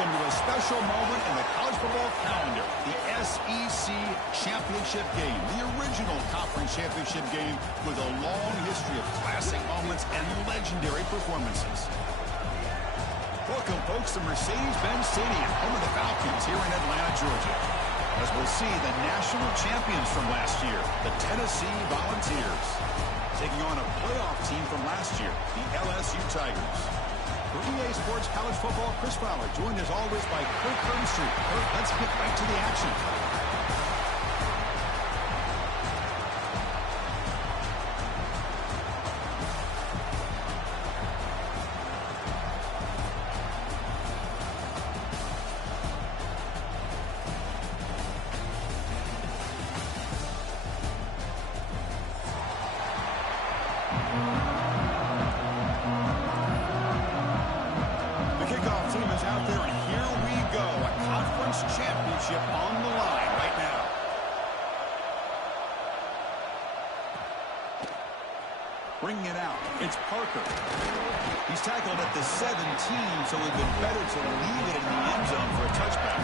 Welcome to a special moment in the college football calendar, the SEC Championship game, the original conference championship game with a long history of classic moments and legendary performances. Welcome, folks, to Mercedes-Benz Stadium, home of the Falcons here in Atlanta, Georgia, as we'll see the national champions from last year, the Tennessee Volunteers, taking on a playoff team from last year, the LSU Tigers. For EA Sports College Football, Chris Fowler, joined as always by Kirk Street. Kirk, let's get right to the action. Championship on the line right now. Bringing it out, it's Parker. He's tackled at the 17, so it would have been better to leave it in the end zone for a touchback.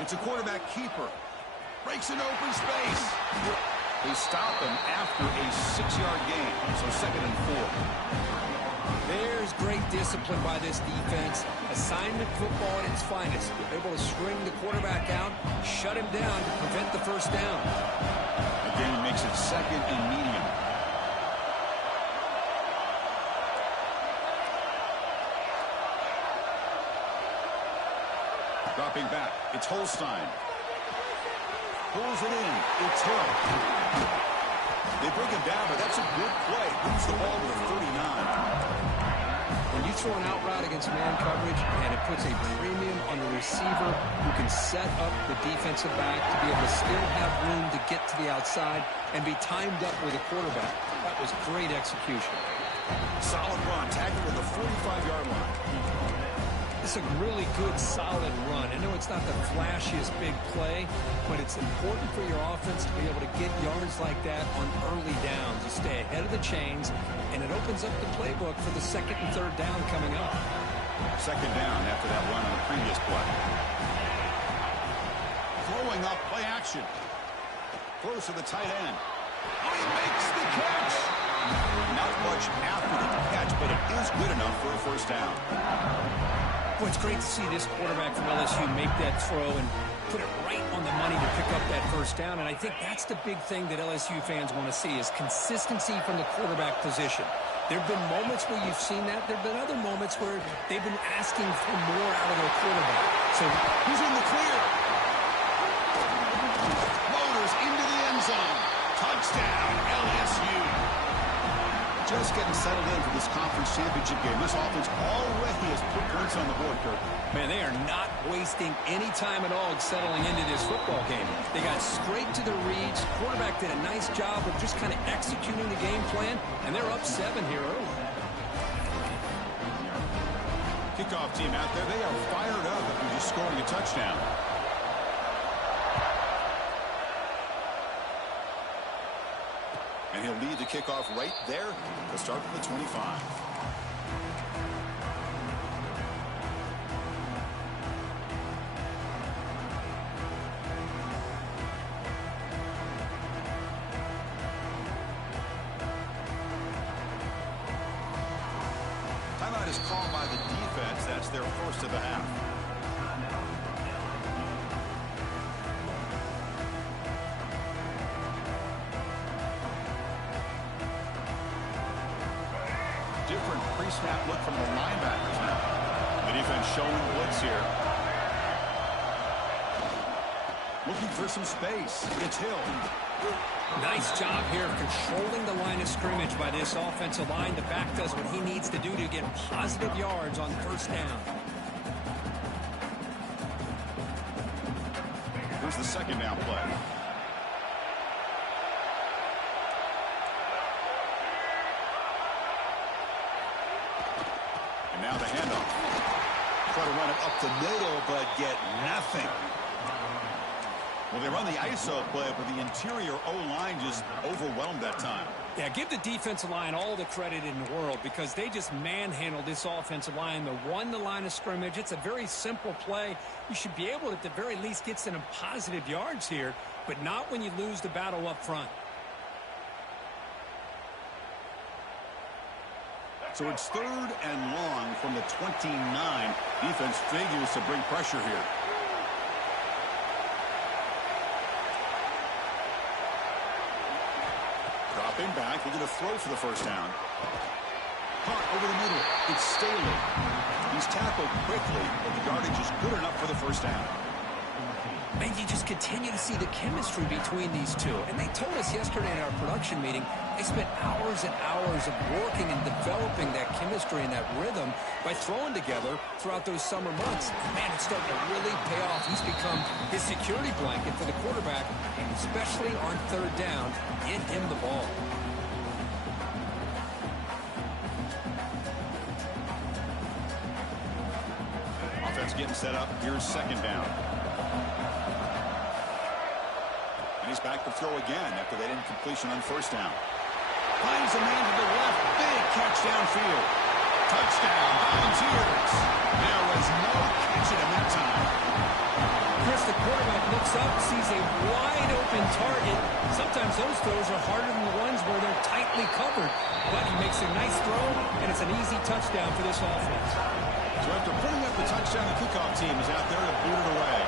It's a quarterback keeper. Breaks an open space. They stop him after a 6-yard gain, so 2nd and 4. There's great discipline by this defense. Assignment football at its finest. They're able to string the quarterback out, shut him down to prevent the first down. Again, he makes it 2nd and medium. Dropping back, it's Holstein. Pulls it in, it's Hill. They bring him down, but that's a good play. Moves the ball to the 39. When you throw an out route against man coverage, and it puts a premium on the receiver who can set up the defensive back to be able to still have room to get to the outside and be timed up with a quarterback. That was great execution. Solid run, tackled at the 45-yard line. It's a really good, solid run. I know it's not the flashiest big play, but it's important for your offense to be able to get yards like that on early downs. You stay ahead of the chains, and it opens up the playbook for the 2nd and 3rd down coming up. 2nd down after that run on the previous play. Throwing up, play action. Close to the tight end. Oh, he makes the catch. Not much after the catch, but it is good enough for a first down. Well, it's great to see this quarterback from LSU make that throw and put it right on the money to pick up that first down. And I think that's the big thing that LSU fans want to see is consistency from the quarterback position. There have been moments where you've seen that. There have been other moments where they've been asking for more out of their quarterback. So who's in the clear? Motors into the end zone. Touchdown, LSU. Just getting settled in for this conference championship game. This offense already has put points on the board, Kirk. Man, they are not wasting any time at all settling into this football game. They got straight to the reads. Quarterback did a nice job of just kind of executing the game plan, and they're up 7 here early. Kickoff team out there. They are fired up after just scoring a touchdown. And he'll lead the kickoff right there to start from the 25. Timeout is called by the defense. That's their first of the half. Different pre-snap look from the linebackers now. The defense showing blitz here. Looking for some space. It's Hill. Nice job here of controlling the line of scrimmage by this offensive line. The back does what he needs to do to get positive yards on first down. Here's the 2nd down play. And now the handoff. try to run it up the middle, but get nothing. Well, they run the ISO play, but the interior O-line just overwhelmed that time. Yeah, give the defensive line all the credit in the world because they just manhandled this offensive line. They won the line of scrimmage. It's a very simple play. You should be able to, at the very least, get some positive yards here, but not when you lose the battle up front. So it's 3rd and long from the 29. Defense figures to bring pressure here. Dropping back, they're going to throw for the first down. Caught over the middle. It's Staley. He's tackled quickly, but the yardage is good enough for the first down. And you just continue to see the chemistry between these two. And they told us yesterday in our production meeting, they spent hours and hours of working and developing that chemistry and that rhythm by throwing together throughout those summer months. And man, it's starting to really pay off. He's become his security blanket for the quarterback, and especially on 3rd down, get him the ball. Offense getting set up. Here's 2nd down. And he's back to throw again after that incompletion on 1st down. Finds a man to the left. Big catch downfield. Touchdown, Volunteers. There was no catching him that time. Chris, the quarterback looks up, sees a wide-open target. Sometimes those throws are harder than the ones where they're tightly covered. But he makes a nice throw, and it's an easy touchdown for this offense. So after putting up the touchdown, the kickoff team is out there to boot it away.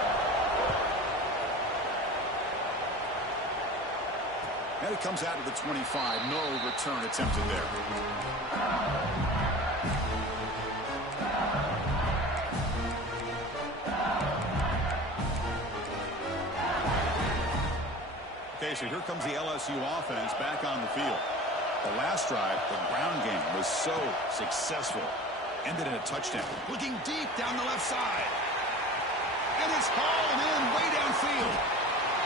And it comes out to the 25. No return attempted there. Okay, so here comes the LSU offense back on the field. The last drive, the ground game, was so successful. Ended in a touchdown. Looking deep down the left side. And it's hauled in way downfield.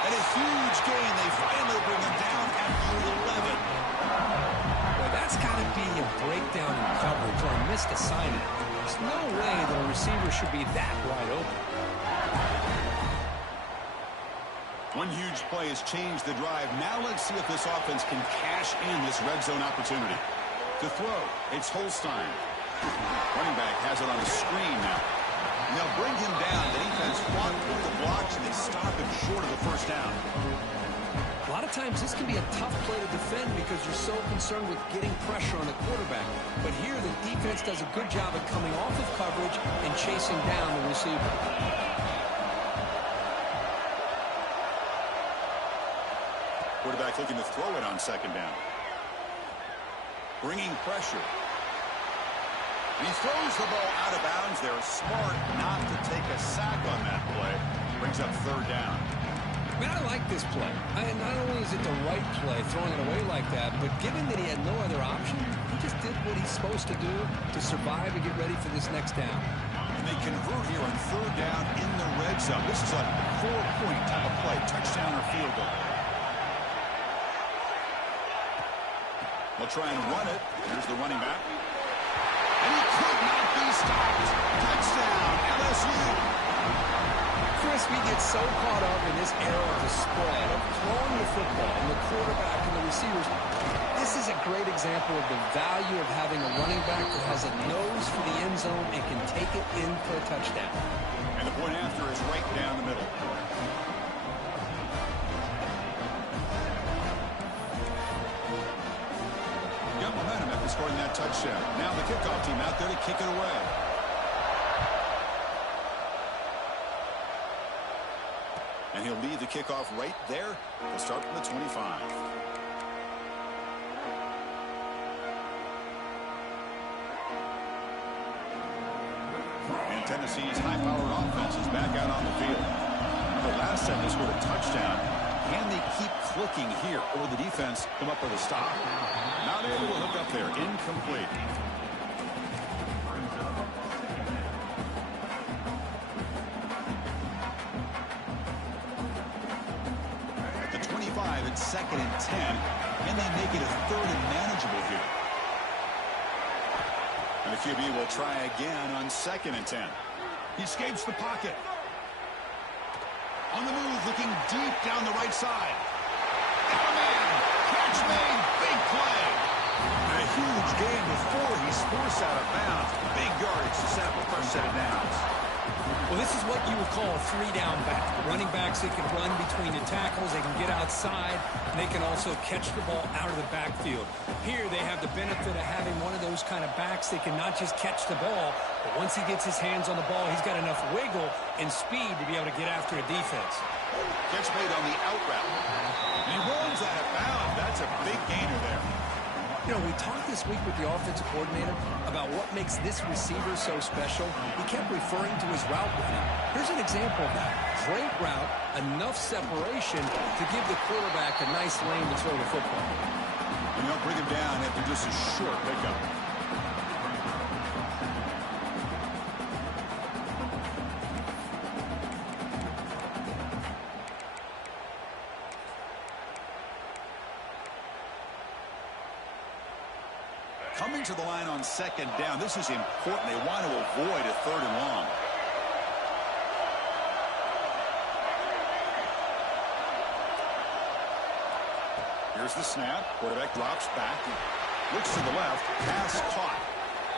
And a huge gain. They finally bring him down at the 11. Well, that's got to be a breakdown in coverage or a missed assignment. There's no way that a receiver should be that wide open. One huge play has changed the drive. Now let's see if this offense can cash in this red zone opportunity. To throw, it's Holstein. Running back has it on the screen now. And they'll bring him down. The defense fought with the blocks, and they stop him short of the first down. A lot of times this can be a tough play to defend because you're so concerned with getting pressure on the quarterback. But here the defense does a good job of coming off of coverage and chasing down the receiver. Quarterback looking to throw it on 2nd down. Bringing pressure. And he throws the ball out of bounds. They're smart not to take a sack on that play. Brings up 3rd down. Man, I like this play. Not only is it the right play, throwing it away like that, but given that he had no other option, he just did what he's supposed to do to survive and get ready for this next down. And they convert here on 3rd down in the red zone. This is a 4-point type of play, touchdown or field goal. They'll try and run it. Here's the running back. And he could not be stopped. Touchdown, LSU. Chris, we get so caught up in this era of the spread, of throwing the football, and the quarterback and the receivers. This is a great example of the value of having a running back that has a nose for the end zone and can take it in for a touchdown. And the point after is right down the middle. Got momentum after scoring that touchdown. Now the kickoff team out there to kick it away. And he'll lead the kickoff right there. He'll start from the 25. And Tennessee's high-powered offense is back out on the field. Remember, last time they scored a touchdown. Can they keep clicking here, or the defense come up with a stop? Not able to hook up there. Incomplete. At the 25, it's 2nd and 10. And they make it a 3rd and manageable here. And the QB will try again on 2nd and 10. He escapes the pocket. On the move, looking deep down the right side. Got a man. Catch made. Big play. And a huge gain before he's forced out of bounds. Big yardage to set up the first set of downs. Well, this is what you would call a three-down back. Running backs, they can run between the tackles, they can get outside, and they can also catch the ball out of the backfield. Here, they have the benefit of having one of those kind of backs that can not just catch the ball, but once he gets his hands on the ball, he's got enough wiggle and speed to be able to get after a defense. Catch made on the out route. And he rolls out of bounds. That's a big gainer there. You know, we talked this week with the offensive coordinator about what makes this receiver so special. He kept referring to his route running. Here's an example of that. Great route, enough separation to give the quarterback a nice lane to throw the football. And they'll bring him down after just a short pickup. Coming to the line on second down. This is important. They want to avoid a third and long. Here's the snap. Quarterback drops back. Looks to the left. Pass caught.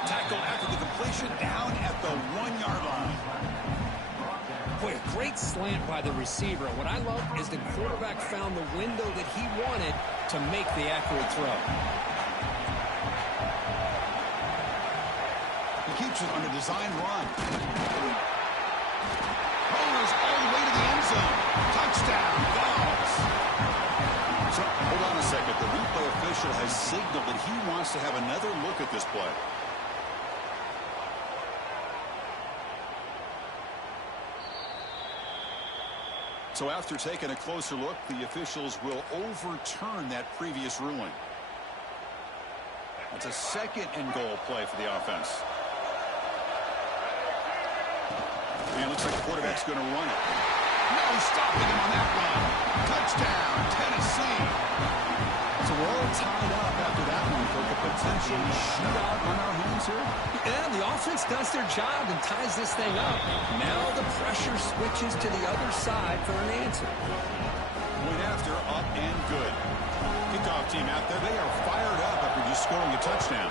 Tackle after the completion down at the 1-yard line. Boy, a great slant by the receiver. What I love is the quarterback found the window that he wanted to make the accurate throw. Keeps it on a design run. Rollers all the way to the end zone. Touchdown, Dogs. So, hold on a second. The replay official has signaled that he wants to have another look at this play. So after taking a closer look, the officials will overturn that previous ruling. It's a second and goal play for the offense. And it looks like the quarterback's going to run it. No stopping him on that run. Touchdown, Tennessee. So we're all tied up after that one for the potential shootout on our hands here. Yeah, the offense does their job and ties this thing up. Now the pressure switches to the other side for an answer. Point after, up and good. Kickoff team out there, they are fired up after just scoring a touchdown.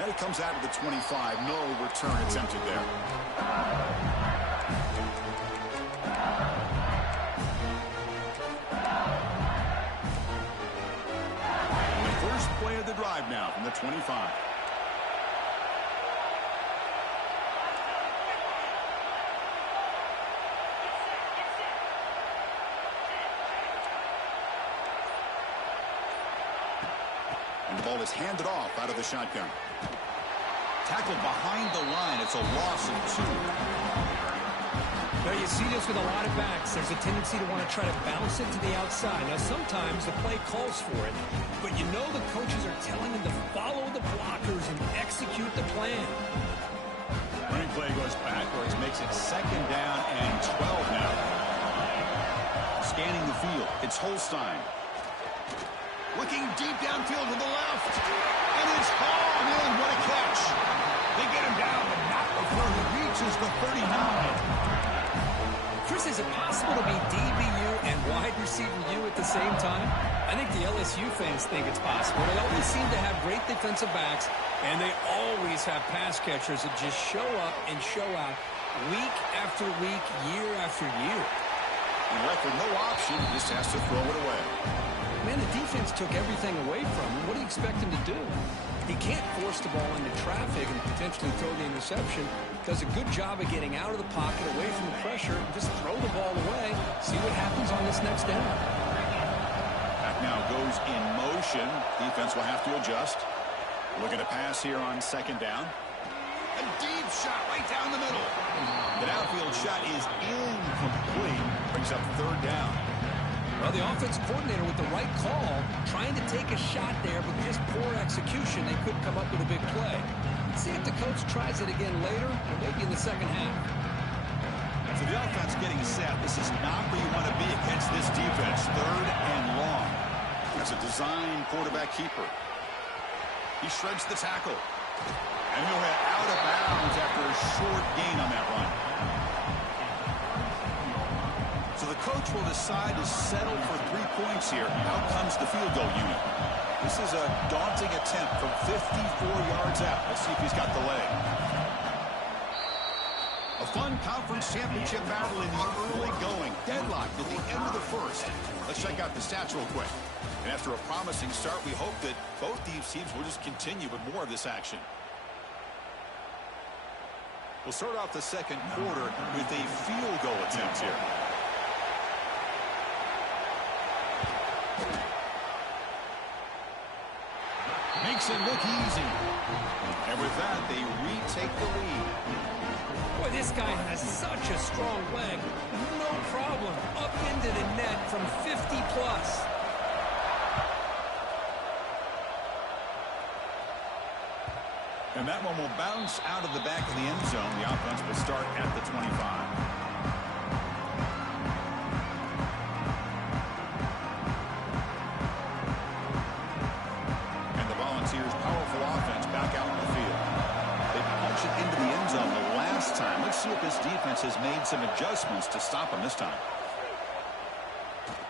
And it comes out of the 25. No return attempted there. And the first play of the drive now from the 25. And the ball is handed off out of the shotgun. Tackled behind the line. It's a loss of 2. Now, you see this with a lot of backs. There's a tendency to want to try to bounce it to the outside. Now, sometimes the play calls for it, but you know the coaches are telling them to follow the blockers and execute the plan. Running play goes backwards, makes it second down and 12 now. Scanning the field. It's Holstein. Looking deep downfield to the left. And it's hauled in. What a catch. They get him down, but not before he reaches the 39. Chris, is it possible to be DBU and wide receiver U at the same time? I think the LSU fans think it's possible. They always seem to have great defensive backs, and they always have pass catchers that just show up and show out week after week, year after year. And left with no option, he just has to throw it away. Man, the defense took everything away from him. What do you expect him to do? He can't force the ball into traffic and potentially throw the interception. Does a good job of getting out of the pocket, away from the pressure, and just throw the ball away. See what happens on this next down. Back now goes in motion. Defense will have to adjust. Look at a pass here on second down. A deep shot right down the middle. The downfield shot is incomplete. Brings up third down. Well, the offensive coordinator with the right call, trying to take a shot there, but just poor execution. They couldn't come up with a big play. Let's see if the coach tries it again later, or maybe in the second half. So the offense getting set. This is not where you want to be against this defense. Third and long. That's a design quarterback keeper. He shreds the tackle. And he'll head out of bounds after a short gain on that run. So the coach will decide to settle for 3 points here. Out comes the field goal unit. This is a daunting attempt from 54 yards out. Let's see if he's got the leg. A fun conference championship battle in the early going. Deadlocked at the end of the first. Let's check out the stats real quick. And after a promising start, we hope that both these teams will just continue with more of this action. We'll start off the second quarter with a field goal attempt here. Makes it look easy. And with that, they retake the lead. Boy, this guy has such a strong leg. No problem. Up into the net from 50 plus. And that one will bounce out of the back of the end zone. The offense will start at the 25. And the Volunteers' powerful offense back out in the field. They punched it into the end zone the last time. Let's see if this defense has made some adjustments to stop him this time.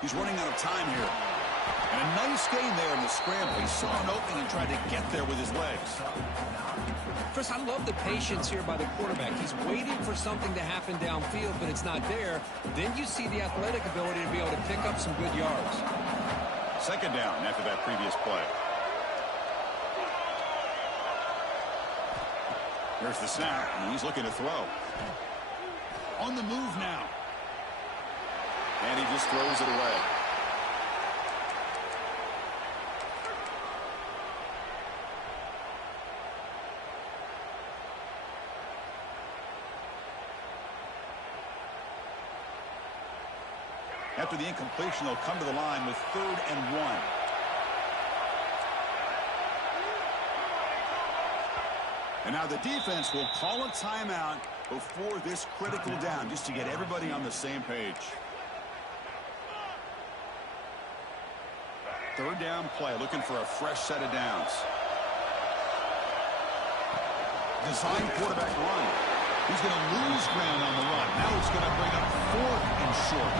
He's running out of time here. And a nice gain there in the scramble. He saw an opening and tried to get there with his legs. Chris, I love the patience here by the quarterback. He's waiting for something to happen downfield, but it's not there. Then you see the athletic ability to be able to pick up some good yards. Second down after that previous play. There's the snap, and he's looking to throw. On the move now. And he just throws it away. After the incompletion, they'll come to the line with 3rd and 1. And now the defense will call a timeout before this critical down, just to get everybody on the same page. 3rd down play, looking for a fresh set of downs. Design quarterback run. He's going to lose ground on the run. Now he's going to bring up 4th and short.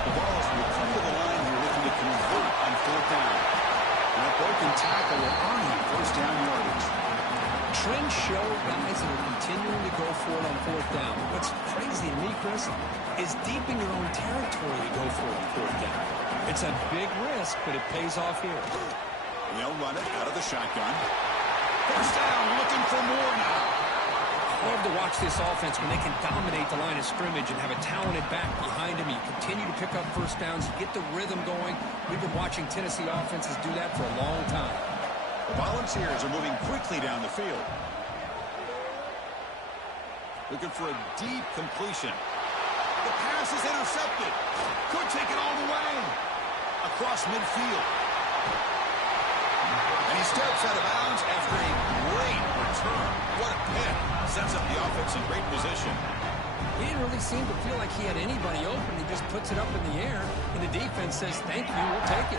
The Vols will come to the line here looking to convert on 4th down. And a broken tackle will earn him 1st down yardage. Trends show guys that are continuing to go for it on 4th down. What's crazy to me, Chris, is deep in your own territory to go for it on 4th down. It's a big risk, but it pays off here. And they'll run it out of the shotgun. 1st down, looking for more now. I love to watch this offense when they can dominate the line of scrimmage and have a talented back behind him. You continue to pick up 1st downs, you get the rhythm going. We've been watching Tennessee offenses do that for a long time. The Volunteers are moving quickly down the field. Looking for a deep completion. The pass is intercepted. Could take it all the way. Across midfield. And he steps out of bounds after a great return. What a pick. Sets up the offense in great position. He didn't really seem to feel like he had anybody open. He just puts it up in the air, and the defense says, thank you, we'll take it.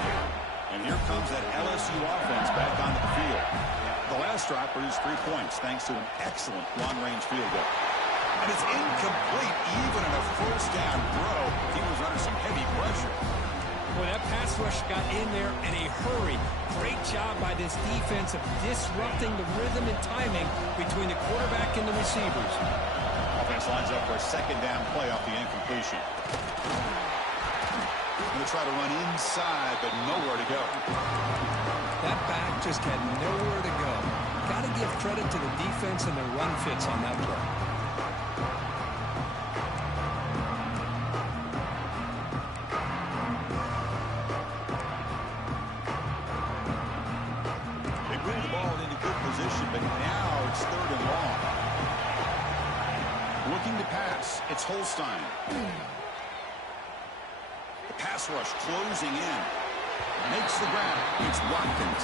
And here comes that LSU offense back onto the field. The last drive produced 3 points thanks to an excellent long-range field goal. And it's incomplete even in a 1st down throw. He was under some heavy pressure. Boy, that pass rush got in there in a hurry. Great job by this defense of disrupting the rhythm and timing between the quarterback and the receivers. Offense lines up for a 2nd down play off the incompletion. Going to try to run inside, but nowhere to go. That back just had nowhere to go. Got to give credit to the defense and their run fits on that play. But now it's 3rd and long. Looking to pass. It's Holstein. The pass rush closing in. Makes the grab. It's Watkins.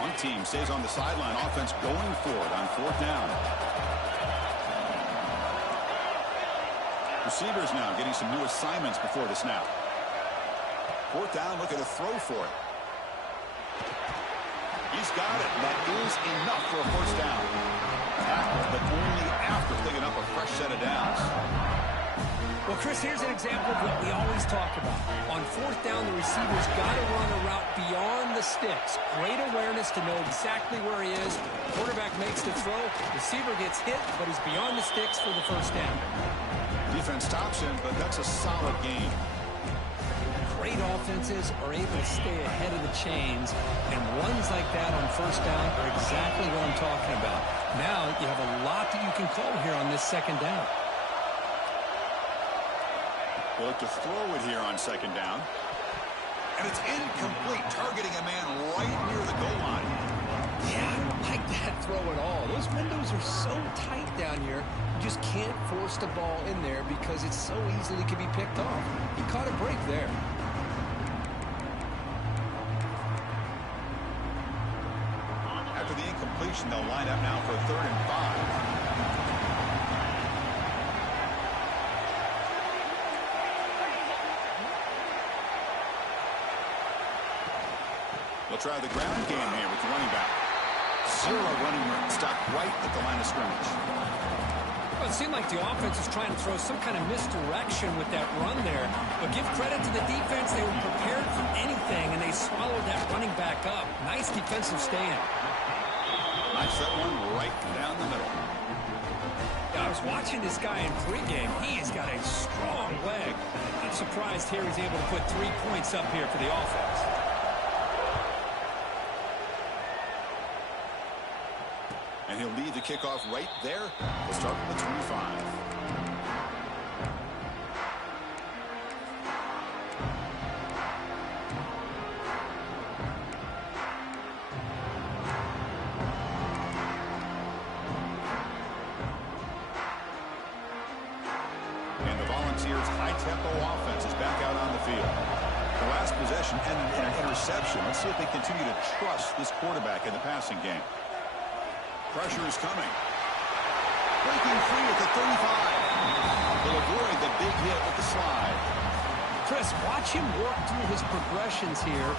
One team stays on the sideline. Offense going for it on 4th down. Receivers now getting some new assignments before the snap. Fourth down, looking to throw for it. He's got it. That is enough for a first down. Tackle, but only after picking up a fresh set of downs. Well, Chris, here's an example of what we always talk about. On fourth down, the receiver's got to run a route beyond the sticks. Great awareness to know exactly where he is. Quarterback makes the throw. Receiver gets hit, but he's beyond the sticks for the first down. Defense stops him, but that's a solid gain. Great offenses are able to stay ahead of the chains, and runs like that on first down are exactly what I'm talking about. Now you have a lot that you can call here on this second down. We'll look to throw it here on second down. And it's incomplete, targeting a man right near the goal line. Yeah, I don't like that throw at all. Those windows are so tight down here, you just can't force the ball in there because it so easily can be picked off. He caught a break there. After the incompletion, they'll line up now for a 3rd and 5. We'll try the ground game here with the running back. 0 running room, stopped right at the line of scrimmage. Well, it seemed like the offense was trying to throw some kind of misdirection with that run there. But give credit to the defense. They were prepared for anything, and they swallowed that running back up. Nice defensive stand. Nice that one right down the middle. Yeah, I was watching this guy in pregame. He has got a strong leg. I'm surprised here he's able to put 3 points up here for the offense. And he'll lead the kickoff right there. We'll start with the 25. And the Volunteers' high-tempo offense is back out on the field. The last possession ended in an interception. Let's see if they continue to trust this quarterback in the passing game. Pressure is coming. Breaking free at the 35. They'll avoid the big hit with the slide. Chris, watch him work through his progressions here.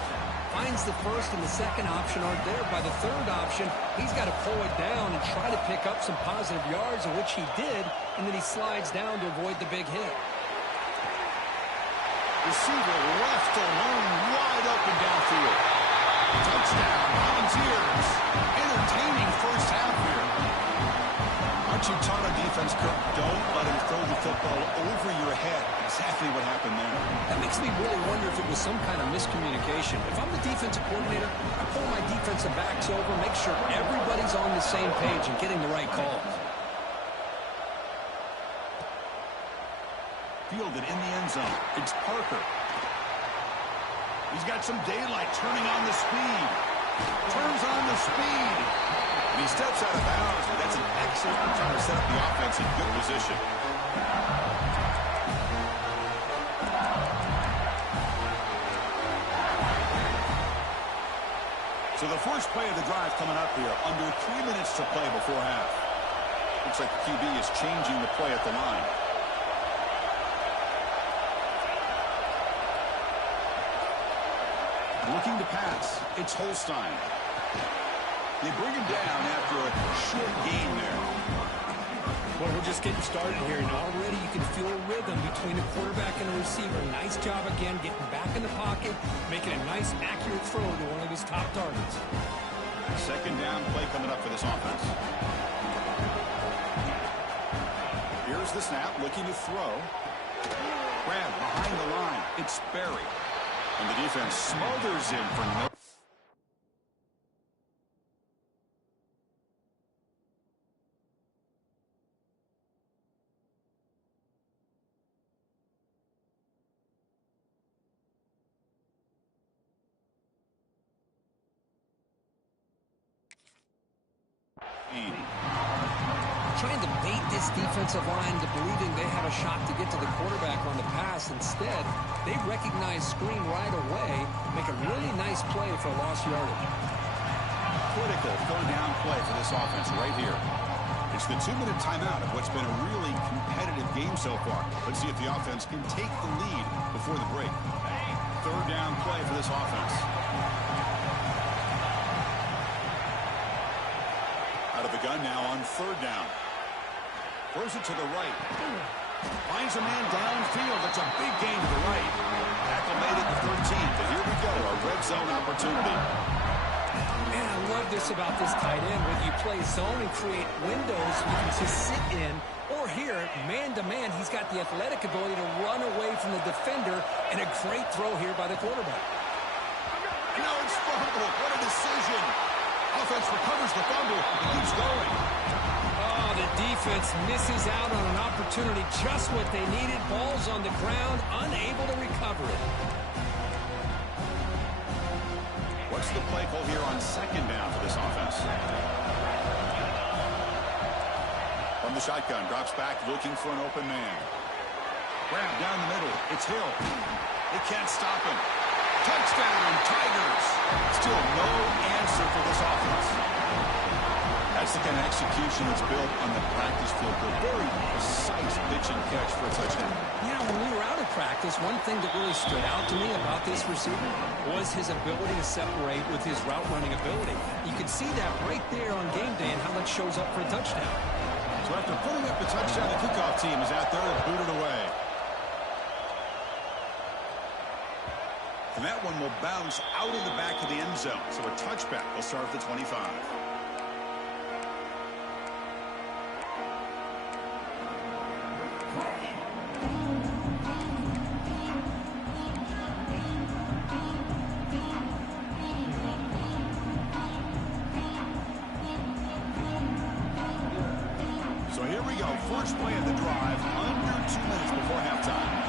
Finds the first and the second option aren't there. By the third option, he's got to pull it down and try to pick up some positive yards, of which he did, and then he slides down to avoid the big hit. Receiver left alone, wide open downfield. Touchdown, Volunteers. Entertaining first half here. Aren't you taught on defense, Kirk? Don't let him throw the football over your head. Exactly what happened there. That makes me really wonder if it was some kind of miscommunication. If I'm the defensive coordinator, I pull my defensive backs over, make sure everybody's on the same page and getting the right calls. Fielded in the end zone. It's Parker. He's got some daylight, turning on the speed. Turns on the speed. And he steps out of bounds. And that's an excellent return to set up the offense in good position. So the first play of the drive coming up here. Under 3 minutes to play before half. Looks like the QB is changing the play at the line. Looking to pass. It's Holstein. They bring him down after a short gain there. Well, we're just getting started here, and already you can feel a rhythm between the quarterback and the receiver. Nice job again getting back in the pocket, making a nice, accurate throw to one of his top targets. Second down play coming up for this offense. Here's the snap, looking to throw. Grab behind the line. It's Berry. And the defense smothers him for no. Trying to bait this defensive line to believing they have a shot to get to the quarterback on the pass. Instead, they recognize screen right away, make a really nice play for a lost yardage. Critical third down play for this offense right here. It's the 2-minute timeout of what's been a really competitive game so far. Let's see if the offense can take the lead before the break. third down play for this offense. Out of the gun now on third down. Throws it to the right. Finds a man downfield. That's a big gain to the right. Tackle made at the 13. But here we go, a red zone opportunity. Man, I love this about this tight end. Whether you play zone and create windows you can just sit in, or here, man-to-man, he's got the athletic ability to run away from the defender, and a great throw here by the quarterback. Now it's fumbled. What a decision. Offense recovers the fumble and keeps going. Oh, the defense misses out on an opportunity, just what they needed. Ball's on the ground, unable to recover it. What's the play call here on second down for this offense? From the shotgun, drops back, looking for an open man. Grab down the middle. It's Hill. They can't stop him. Touchdown, Tigers. Still no answer for this offense. That's the kind of execution that's built on the practice field. A very precise pitch and catch for a touchdown. Yeah, when we were out of practice, one thing that really stood out to me about this receiver was his ability to separate with his route running ability. You can see that right there on game day and how that shows up for a touchdown. So after putting up the touchdown, the kickoff team is out there and booted away. And that one will bounce out of the back of the end zone. So a touchback will start at the 25. So here we go. First play of the drive, under 2 minutes before halftime.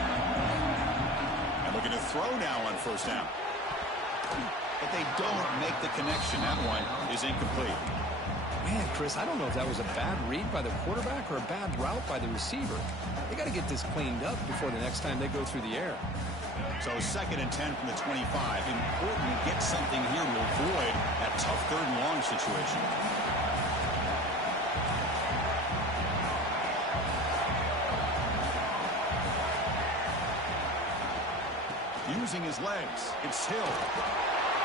Looking to throw now on first down. But they don't make the connection. That one is incomplete. Man, Chris, I don't know if that was a bad read by the quarterback or a bad route by the receiver. They got to get this cleaned up before the next time they go through the air. So 2nd and 10 from the 25. Important to get something here to avoid that tough third and long situation. Using his legs, it's Hill.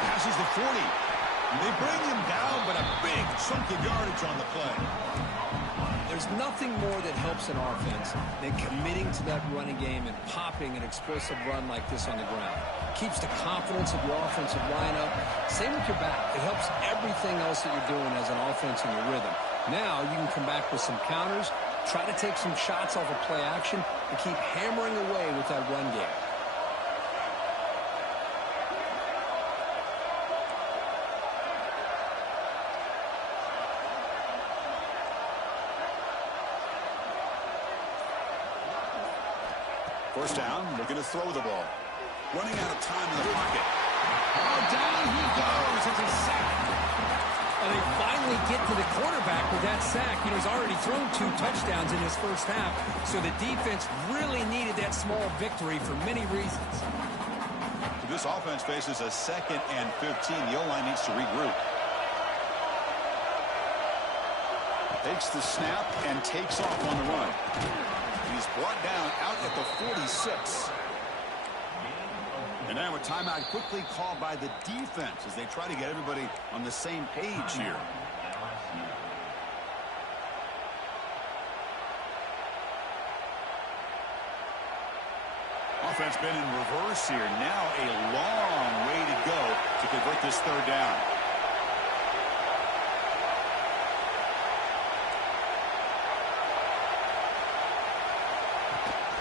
Passes the 40. They bring him down, but a big chunk of yardage on the play. There's nothing more that helps an offense than committing to that running game and popping an explosive run like this on the ground. Keeps the confidence of your offensive lineup. Same with your back. It helps everything else that you're doing as an offense in your rhythm. Now you can come back with some counters, try to take some shots off of play action, and keep hammering away with that run game. First down, looking to throw the ball. Running out of time in the pocket. Oh, down he goes. It's a sack. And they finally get to the quarterback with that sack. You know, he's already thrown 2 touchdowns in his first half, so the defense really needed that small victory for many reasons. This offense faces a 2nd and 15. The O-line needs to regroup. Takes the snap and takes off on the run. He's brought down out at the 46. And now a timeout quickly called by the defense as they try to get everybody on the same page here. Offense been in reverse here. Now a long way to go to convert this third down.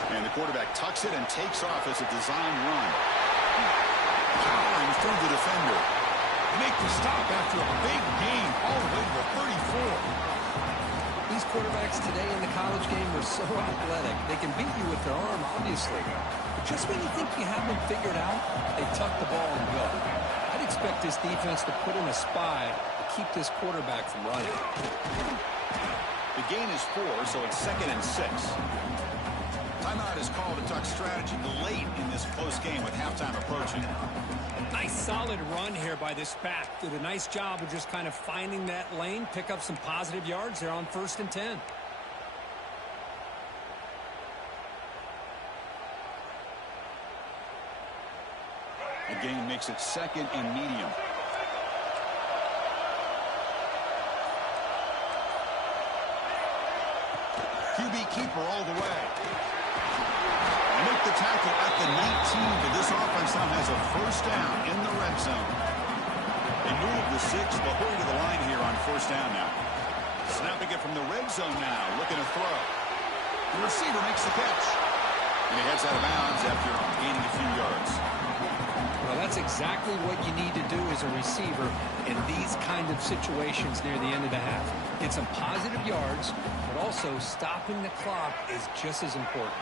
And the quarterback tucks it and takes off as a design run. Powering through the defender. Make the stop after a big gain all the way to the 34. These quarterbacks today in the college game are so athletic. They can beat you with their arm, obviously. But just when you think you have them figured out, they tuck the ball and go. I'd expect this defense to put in a spy to keep this quarterback from running. The gain is 4, so it's 2nd and 6. Timeout is called to talk strategy late in this close game with halftime approaching. Nice solid run here by this back. Did a nice job of just kind of finding that lane, pick up some positive yards there on 1st and 10. The gain makes it 2nd and medium. QB keeper all the way. Make the tackle at the 19, but this offense now has a first down in the red zone. They move the 6, but hurry to the line here on first down now. Snapping it from the red zone now, looking to throw. The receiver makes the catch. And he heads out of bounds after gaining a few yards. Well, that's exactly what you need to do as a receiver in these kind of situations near the end of the half. Get some positive yards, but also stopping the clock is just as important.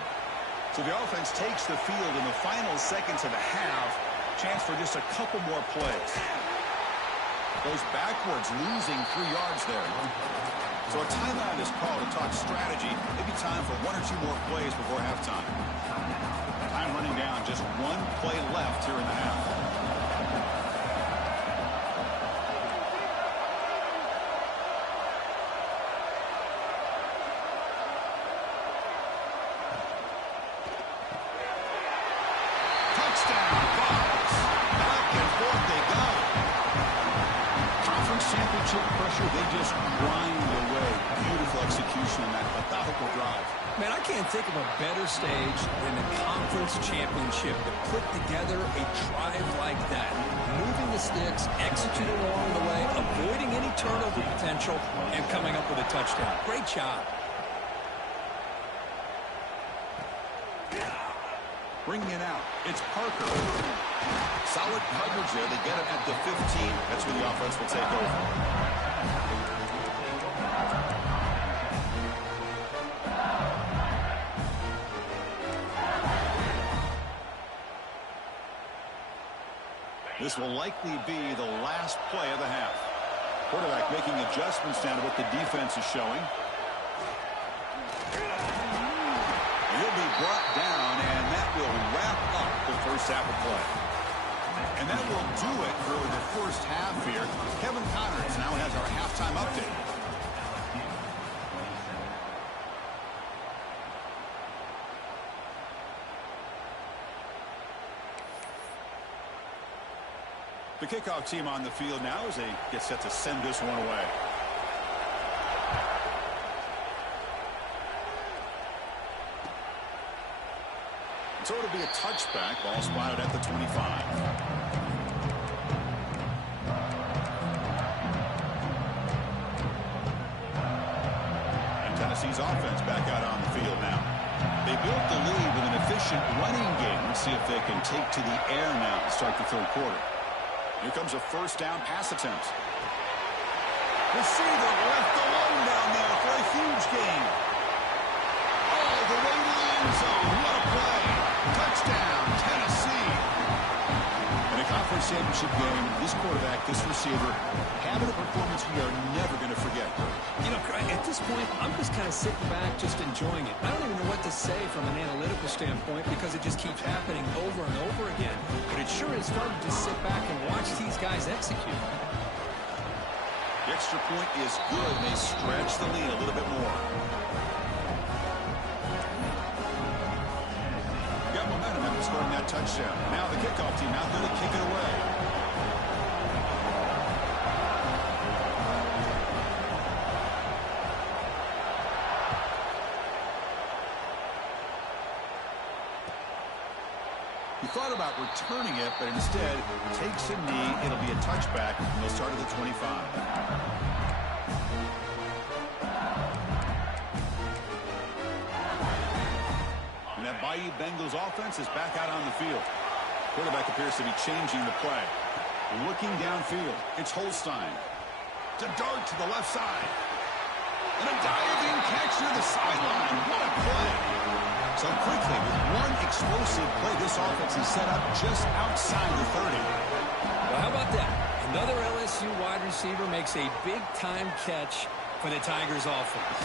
So the offense takes the field in the final seconds of the half. Chance for just a couple more plays. Goes backwards, losing 3 yards there. So a timeout is called to talk strategy. Maybe time for 1 or 2 more plays before halftime. Time running down, just 1 play left here in the half. They just grind away. Beautiful execution on that methodical drive. Man, I can't think of a better stage than the conference championship to put together a drive like that. Moving the sticks, executing along the way, avoiding any turnover potential, and coming up with a touchdown. Great job. Bringing it out. It's Parker. Solid coverage there. They get it at the 15. That's when the offense will take over. This will likely be the last play of the half. Quarterback making adjustments down to what the defense is showing. He'll be brought down, and that will wrap up the first half of play. And that will do it for the first half here. Kevin Connors now has our halftime update. The kickoff team on the field now as they get set to send this one away. So it'll be a touchback. Ball spotted at the 25. And Tennessee's offense back out on the field now. They built the lead with an efficient running game. Let's see if they can take to the air now to start the third quarter. Here comes a first down pass attempt. Receiver left alone down there for a huge gain. All the way to the end zone. What a play. Touchdown, Tennessee. In a conference championship game, this quarterback, this receiver, having a performance we are never going to forget. You know, at this point, I'm just kind of sitting back, just enjoying it. I don't even know what to say from an analytical standpoint because it just keeps happening over and over again. But it sure is fun to just sit back and watch these guys execute. The extra point is good. They stretch the lead a little bit more. Got momentum after scoring that touchdown. Now the kickoff team out there to kick it away. He thought about returning it, but instead takes a knee. It'll be a touchback, and they'll start at the 25. And that Bayou Bengals offense is back out on the field. Quarterback appears to be changing the play. Looking downfield, it's Holstein. It's a dart to the left side. And a diving catch near the sideline. What a play. So quickly, with one explosive play, this offense is set up just outside the 30. Well, how about that? Another LSU wide receiver makes a big-time catch for the Tigers offense.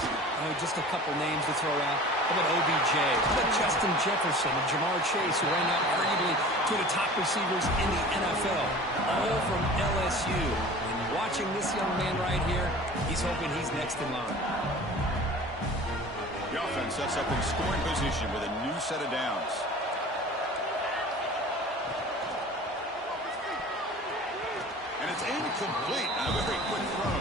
Just a couple names to throw out. How about OBJ? How about Justin Jefferson and Jamar Chase, who right now arguably two of the top receivers in the NFL, all from LSU. And watching this young man right here, he's hoping he's next in line. The offense sets up in scoring position with a new set of downs. it's incomplete. A very quick throw.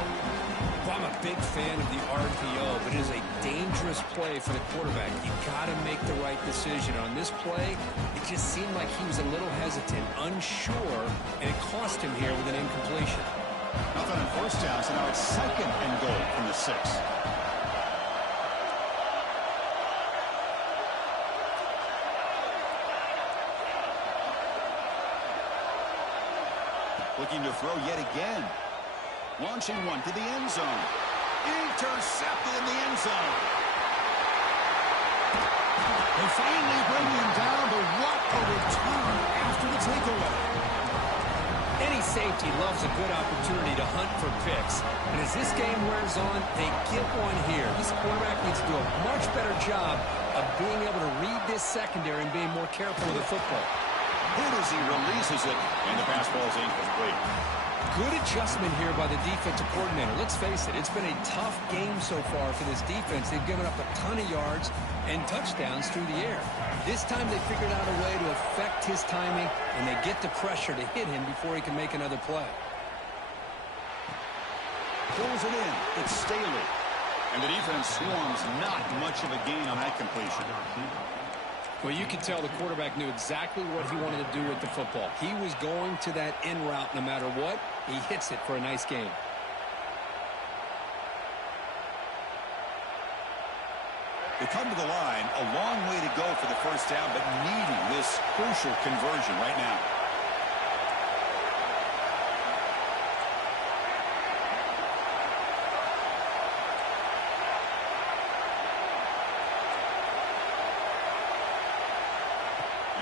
Well, I'm a big fan of the RPO, but it is a dangerous play for the quarterback. You got to make the right decision. On this play, it just seemed like he was a little hesitant, unsure, and it cost him here with an incompletion. Nothing on first down, so now it's second and goal from the 6. Looking to throw yet again. Launching one to the end zone. Intercepted in the end zone. They finally bring him down, but what a return after the takeaway. Any safety loves a good opportunity to hunt for picks. And as this game wears on, they get one here. This quarterback needs to do a much better job of being able to read this secondary and being more careful with the football. Hit as he releases it, and the pass ball is incomplete. Good adjustment here by the defensive coordinator. Let's face it, it's been a tough game so far for this defense. They've given up a ton of yards and touchdowns through the air. This time they figured out a way to affect his timing, and they get the pressure to hit him before he can make another play. Pulls it in. It's Staley. And the defense swarms not much of a gain on that completion. Well, you can tell the quarterback knew exactly what he wanted to do with the football. He was going to that in route no matter what. He hits it for a nice gain. They come to the line, a long way to go for the first down, but needing this crucial conversion right now.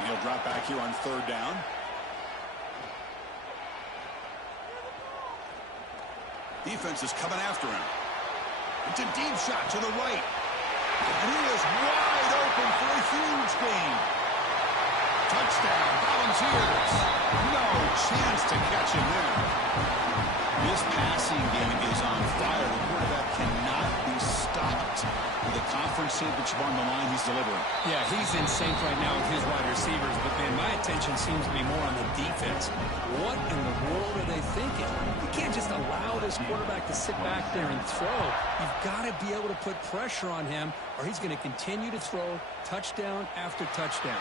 He'll drop back here on third down. Defense is coming after him. It's a deep shot to the right. And he is wide open for a huge gain. Touchdown, Volunteers. No chance to catch him there. This passing game is on fire. The quarterback cannot be stopped. With the conference championship on the line, he's delivering. Yeah, he's in sync right now with his wide receivers, but, man, my attention seems to be more on the defense. What in the world are they thinking? You can't just allow this quarterback to sit back there and throw. You've got to be able to put pressure on him, or he's going to continue to throw touchdown after touchdown.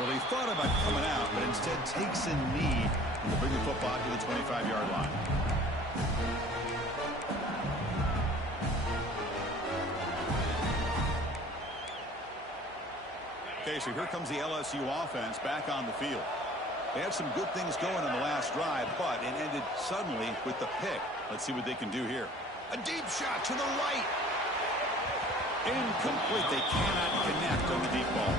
Well, he thought about coming out, but instead takes a knee to bring the football to the 25-yard line. Okay, so here comes the LSU offense back on the field. They had some good things going on the last drive, but it ended suddenly with the pick. Let's see what they can do here. A deep shot to the right. Incomplete. They cannot connect on the deep ball.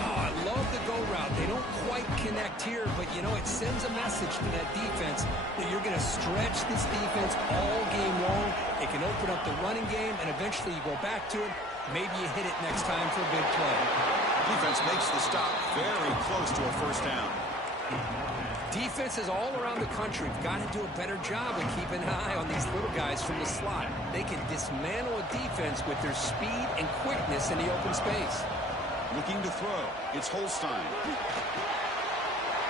Oh, I love the go route. They don't quite connect here, but, you know, it sends a message to that defense that you're going to stretch this defense all game long. It can open up the running game, and eventually you go back to it. Maybe you hit it next time for a big play. Defense makes the stop very close to a first down. Defenses all around the country have got to do a better job of keeping an eye on these little guys from the slot. They can dismantle a defense with their speed and quickness in the open space. Looking to throw. It's Holstein.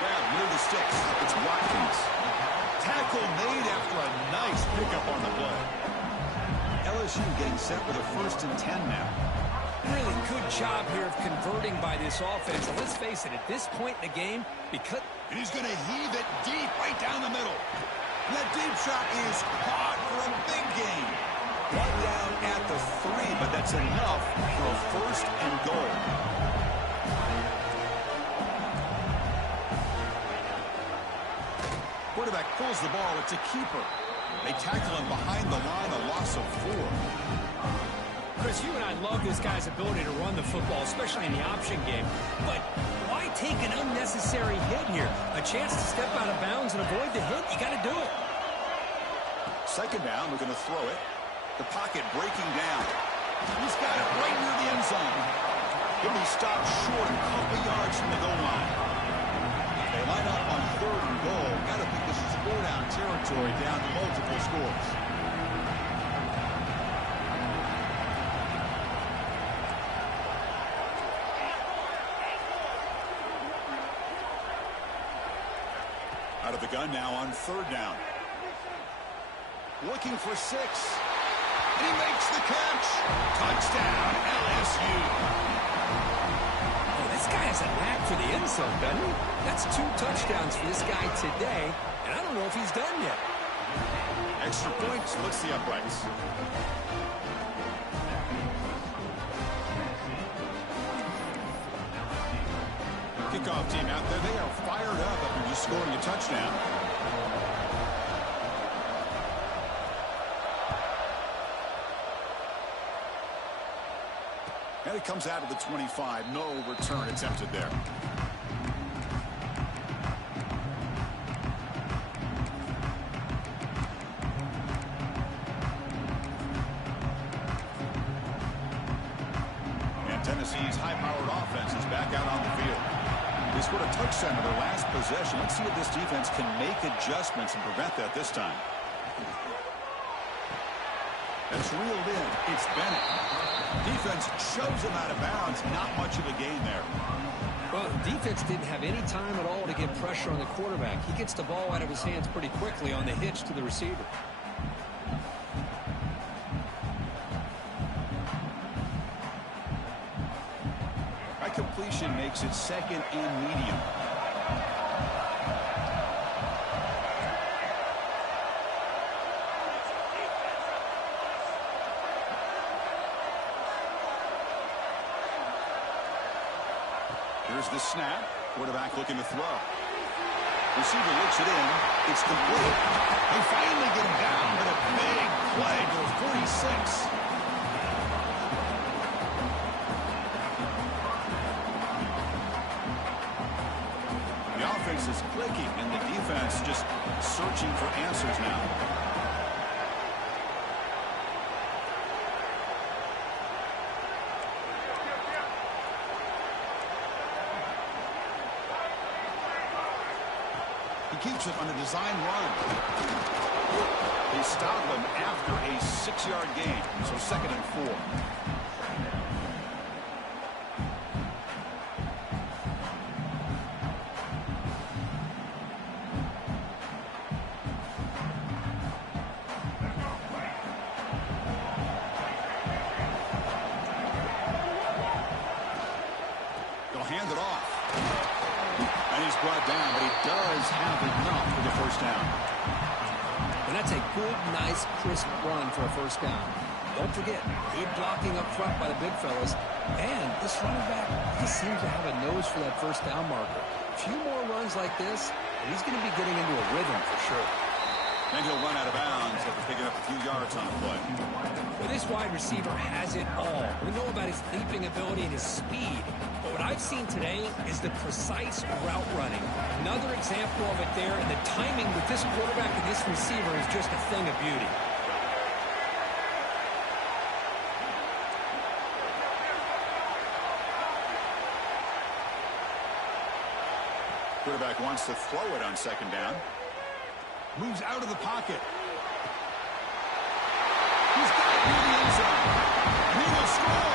Grab near the sticks. It's Watkins. Tackle made after a nice pickup on the play. LSU getting set with a 1st and 10 now. Really good job here of converting by this offense. And let's face it, at this point in the game, because... And he's going to heave it deep right down the middle. And that deep shot is caught for a big gain. Right down at the 3, but that's enough for a 1st and goal. Quarterback pulls the ball. It's a keeper. They tackle him behind the line, a loss of 4. Chris, you and I love this guy's ability to run the football, especially in the option game. But why take an unnecessary hit here? A chance to step out of bounds and avoid the hit? You got to do it. Second down, we're going to throw it. The pocket breaking down. He's got it right near the end zone. He'll be stopped short a couple yards from the goal line. They line up on 3rd and goal. Got to think this is 4-down territory, down to multiple scores. Out of the gun now on 3rd down. Looking for 6. And he makes the catch. Touchdown, LSU. Oh, this guy has a knack for the end zone, doesn't he? That's 2 touchdowns for this guy today, and I don't know if he's done yet. Extra point splits the uprights. Kickoff team out there. They are fired up after just scoring a touchdown. And it comes out of the 25. No return attempted there. And Tennessee's high-powered offense is back out on the field. They scored a touchdown in their last possession. Let's see if this defense can make adjustments and prevent that this time. That's reeled in. It's Bennett. Defense shoves him out of bounds. Not much of a gain there. Well, the defense didn't have any time at all to get pressure on the quarterback. He gets the ball out of his hands pretty quickly on the hitch to the receiver. That completion makes it 2nd and medium. Here's the snap. Quarterback looking to throw. Receiver looks it in. It's complete. They finally get him down, but a big play to the 46. The offense is clicking, and the defense just searching for answers now. Keeps it on a design run. They stop him after a 6-yard gain, so 2nd and 4. They'll hand it off. And he's brought down, but he does have enough for the 1st down. And that's a good, nice, crisp run for a 1st down. Don't forget, good blocking up front by the big fellas. And this running back, he seems to have a nose for that 1st down marker. A few more runs like this, and he's going to be getting into a rhythm for sure. And he'll run out of bounds after picking up a few yards on the play. Well, this wide receiver has it all. We know about his leaping ability and his speed. But what I've seen today is the precise route running. Another example of it there, and the timing with this quarterback and this receiver is just a thing of beauty. Quarterback wants to throw it on 2nd down. Moves out of the pocket. He's got it near the end zone. And he will score.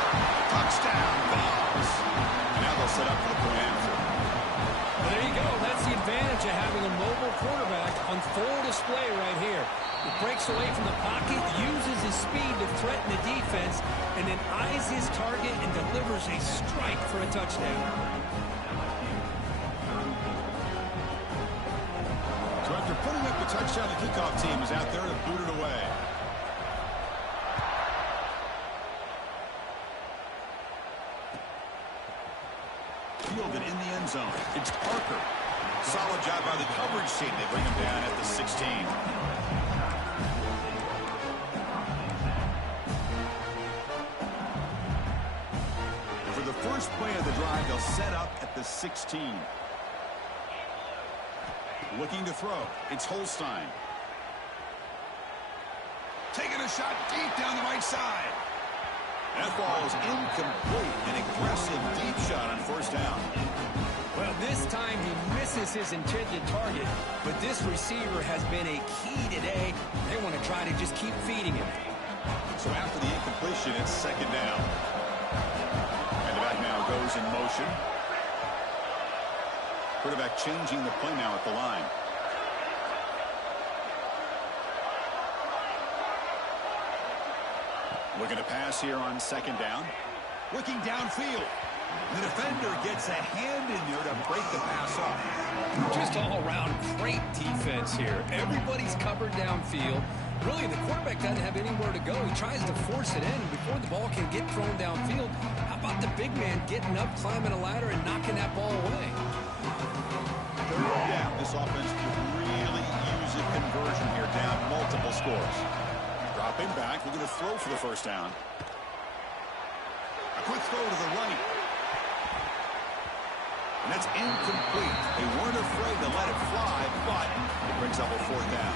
Touchdown, Vols. And now they'll set up for the point after. Well, there you go. That's the advantage of having a mobile quarterback on full display right here. He breaks away from the pocket, uses his speed to threaten the defense, and then eyes his target and delivers a strike for a touchdown. So after putting up the touchdown, the kickoff team is out there to boot it away. Fielded in the end zone. It's Parker. Solid job by the coverage team. They bring him down at the 16. For the first play of the drive, they'll set up at the 16. Looking to throw. It's Holstein. Taking a shot deep down the right side. That ball is incomplete. An aggressive deep shot on 1st down. Well, this time he misses his intended target, but this receiver has been a key today. They want to try to just keep feeding him. So after the incompletion, it's 2nd down. And the back now goes in motion. Quarterback changing the play now at the line. Looking to pass here on second down. Looking downfield. The defender gets a hand in there to break the pass up. Just all around great defense here. Everybody's covered downfield. Really, the quarterback doesn't have anywhere to go. He tries to force it in, and before the ball can get thrown downfield, how about the big man getting up, climbing a ladder, and knocking that ball away? Third down. This offense could really use a conversion here, down multiple scores. Dropping back, looking to throw for the first down. A quick throw to the right. And that's incomplete. They weren't afraid to let it fly, but it brings up a fourth down.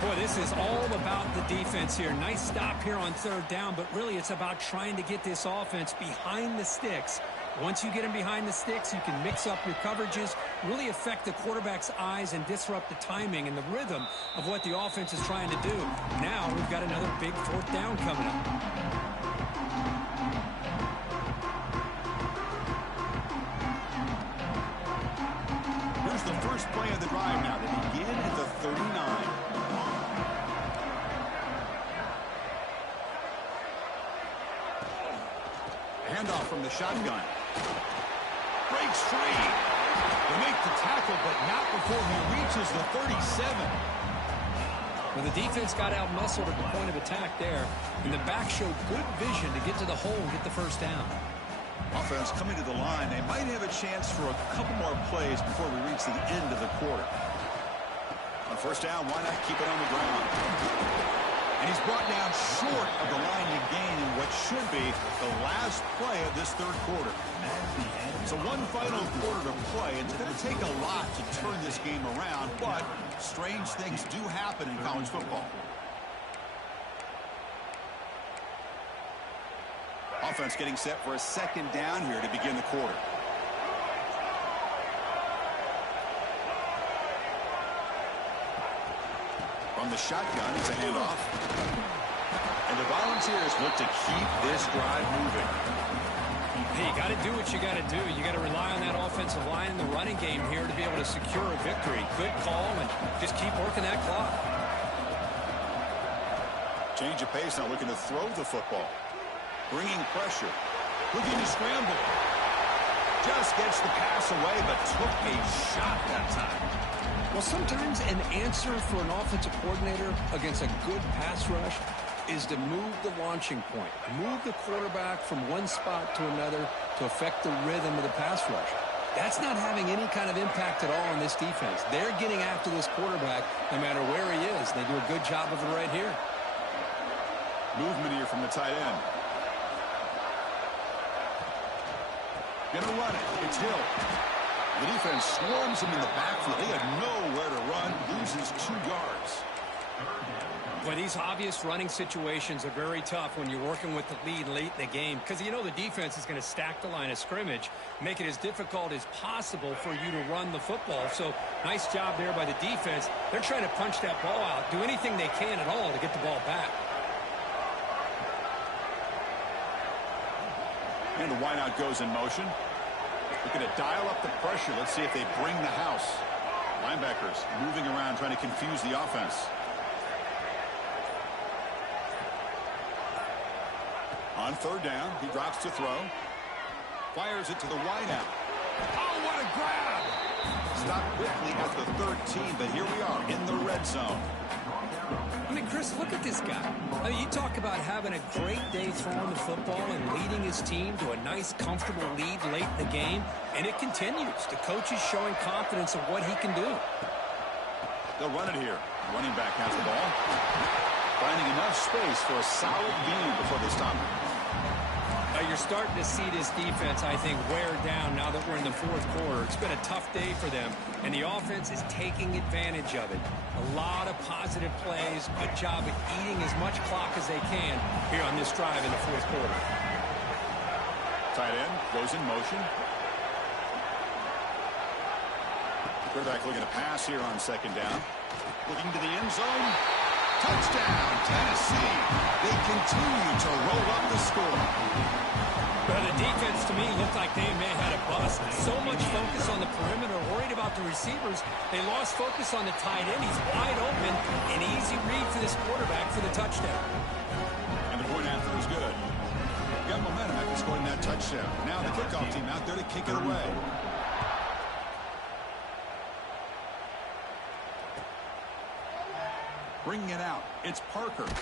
Boy, this is all about the defense here. Nice stop here on third down, but really it's about trying to get this offense behind the sticks. Once you get them behind the sticks, you can mix up your coverages, really affect the quarterback's eyes and disrupt the timing and the rhythm of what the offense is trying to do. Now we've got another big fourth down coming up. Here's the first play of the drive now to begin at the 39. Handoff from the shotgun. Breaks free. They make the tackle, but not before he reaches the 37. Well, the defense got out-muscled at the point of attack there, and the back showed good vision to get to the hole and get the first down. Offense coming to the line. They might have a chance for a couple more plays before we reach the end of the quarter. On first down, why not keep it on the ground? And he's brought down short of the line to gain in what should be the last play of this third quarter. So one final quarter to play. It's going to take a lot to turn this game around, but strange things do happen in college football. Offense getting set for a second down here to begin the quarter. From the shotgun, it's a handoff. And the Volunteers look to keep this drive moving. Hey, you got to do what you got to do. You got to rely on that offensive line in the running game here to be able to secure a victory. Good call, and just keep working that clock. Change of pace now, looking to throw the football. Bringing pressure. Looking to scramble. Just gets the pass away, but took a shot that time. Well, sometimes an answer for an offensive coordinator against a good pass rush is to move the launching point. Move the quarterback from one spot to another to affect the rhythm of the pass rush. That's not having any kind of impact at all on this defense. They're getting after this quarterback no matter where he is. They do a good job of it right here. Movement here from the tight end. Gonna run it. It's Hill. The defense swarms him in the backfield. They have nowhere to run. Loses 2 yards. Well, these obvious running situations are very tough when you're working with the lead late in the game because you know the defense is going to stack the line of scrimmage, make it as difficult as possible for you to run the football. So nice job there by the defense. They're trying to punch that ball out, do anything they can at all to get the ball back. And the wideout goes in motion. Looking to dial up the pressure. Let's see if they bring the house. Linebackers moving around, trying to confuse the offense. On third down, he drops to throw. Fires it to the wideout. Oh, what a grab! Stopped quickly at the 13, but here we are in the red zone. I mean, Chris, look at this guy. I mean, you talk about having a great day throwing the football and leading his team to a nice, comfortable lead late in the game, and it continues. The coach is showing confidence of what he can do. They'll run it here. Running back has the ball. Finding enough space for a solid gain before they stop him. You're starting to see this defense, I think, wear down now that we're in the fourth quarter. It's been a tough day for them, and the offense is taking advantage of it. A lot of positive plays. Good job at eating as much clock as they can here on this drive in the fourth quarter. Tight end goes in motion. Quarterback looking to pass here on second down. Looking to the end zone. Touchdown, Tennessee. They continue to roll up the score. Well, the defense, to me, looked like they may have had a bust. So much focus on the perimeter, worried about the receivers. They lost focus on the tight end. He's wide open. An easy read for this quarterback for the touchdown. And the point after quarterback in scoring that touchdown. Now the kickoff team out there to kick it away. Bringing it out, it's Parker. To